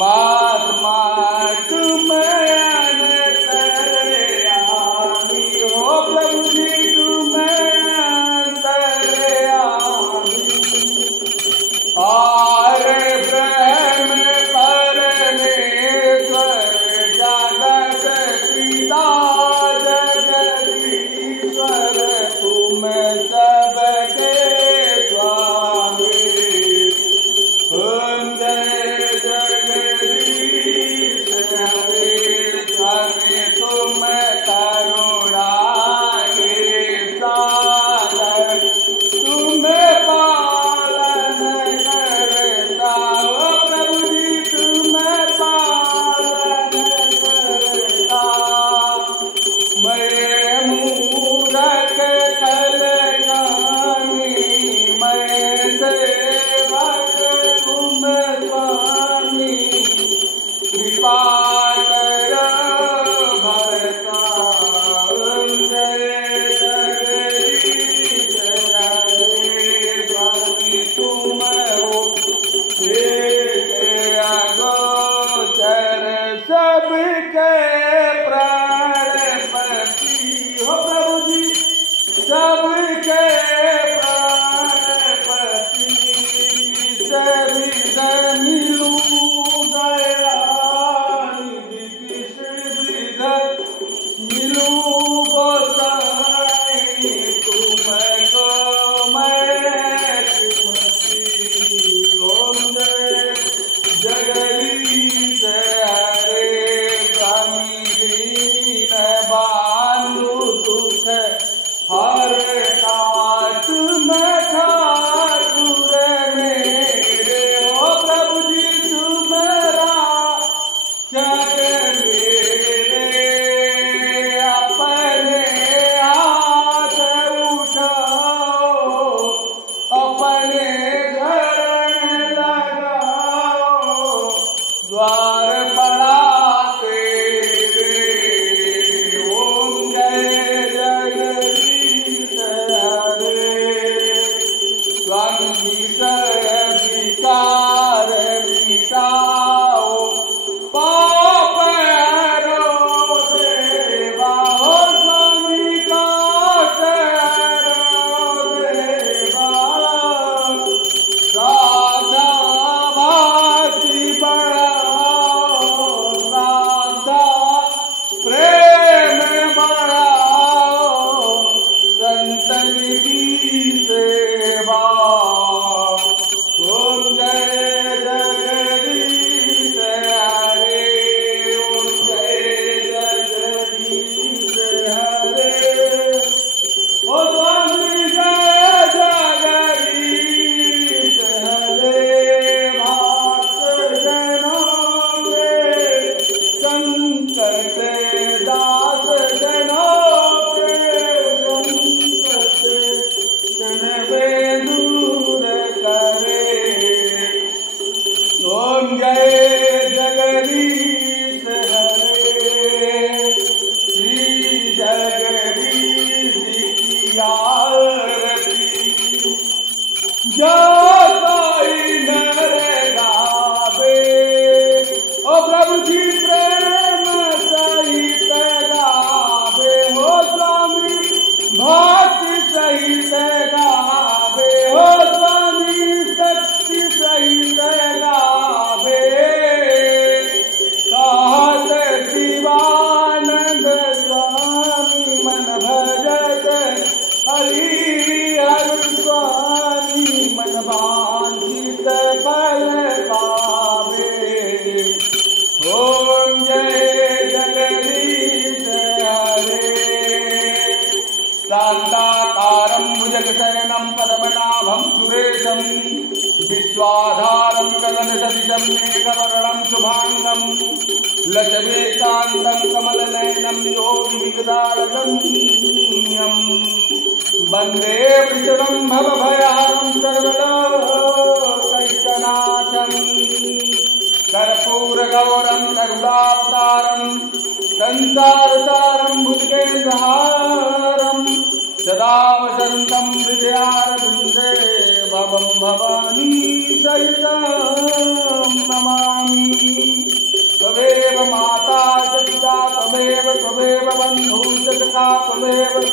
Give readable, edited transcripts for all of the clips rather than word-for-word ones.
महात्मा तुम्हें अंतर्यामी हो प्रभु जी तुम्हें अंतर्यामी आरे ब्रह्म परमेश्वर जगत पिता जगदीश्वर तुम सबके स्वामी ओम जय जगदीश हरे स्वामी तुम करुणा के सागर तुम पालन करता हो प्रभु जी तुम पालन करता मैं मूरख कलगामी मैं सेवक तुम स्वामी कृपा करो भरता जय जगदीश हरे स्वामी तुम हो गोचर सबके प्राणपति हो प्रभु जी सबके प्राणपति सभी मिलू गया किस विध मिलू गोसाई तुमको मैं सुमति ओम जय जगदीश हरे स्वामी दीन बानु दुख हरता तुम ठाकुर मेरे हो प्रभु जी तुम्हारा जग मेरे अपने हाथ उठाओ अपने शरण लगाओ द्वार पड़ा तेरे ओम जय जगदीश हरे स्वामी विकार मिटाओ पाप हरो देवा हो स्वामी काट हरो देवा साधा भक्ति बढ़ाओ साधा प्रेम बढ़ाओ संतन की सेवा ओम जय जगदीश हरे ओम जय जगदीश हरे ओ स्वामी जय जगदीश हरे भक्त जनों के संकट दास जनों के संकट जन वे दूर करे ओम जय जगदीश हरे श्री जगदीश की आरती जो कोई नर गावे ओ प्रभु जी प्रेम सहित गावे हो स्वामी भक्ति सहित गावे हो स्वामी शक्ति सहित गावे कहत शिवानंद स्वामी मन भजत हरि हर स्वामी मन वांछित फल पावे ओम जय जगदीश हरे शांताकारं भुजगशयनं पद्मनाभं सुरेशं विश्वाधारं गगनसदृशं मेघवर्णं शुभांगं लक्ष्मीकान्तं कमलनयनं योगिविकटालगम्यं वन्दे वृषभं भवभयहरं सर्वलोकैकनाथं कर्पूरगौरं करुणावतारं संसारसारं भुजगेन्द्रहारं सदा वसन्तं हृदयारविन्दे भवं भवानी सहितं नमामि। त्वमेव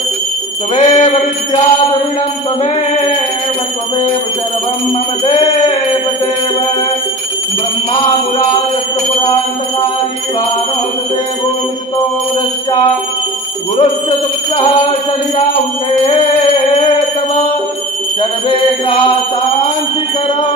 त्वमेव विद्याद्रविणं त्वमेव सर्वं मम देव देव ब्रह्मा मुरारिष्ट पुरान्तकारी भानोदेवो विष्णो रस्या गुरुश्च शुक्रः शनिराहुकेतव सर्वे ग्रहाः शान्तिकरा